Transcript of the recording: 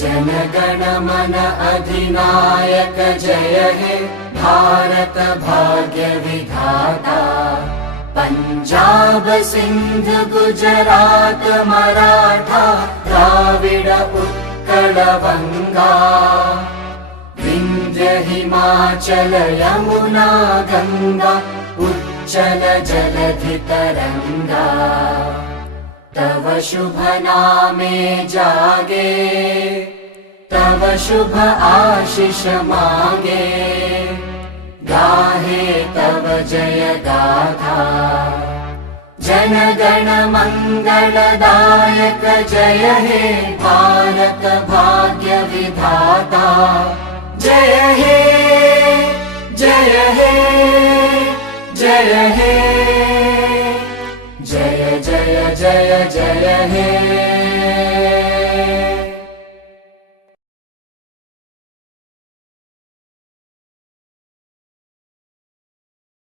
जनगण मन अधिनायक जय हे भारत भाग्य विधाता। पंजाब सिंध गुजरात मराठा द्राविड उत्कल वंगा। विंध्य हिमाचल यमुना गंगा उच्चल जलधि तरंगा। तव शुभ नामे जागे तव शुभ आशीष मांगे। गाहे तव जय गाथा जनगण मंगलदायक जय हे भारत भाग्य विधाता। जय हे जय हे जय हे जय जय जय जय हे।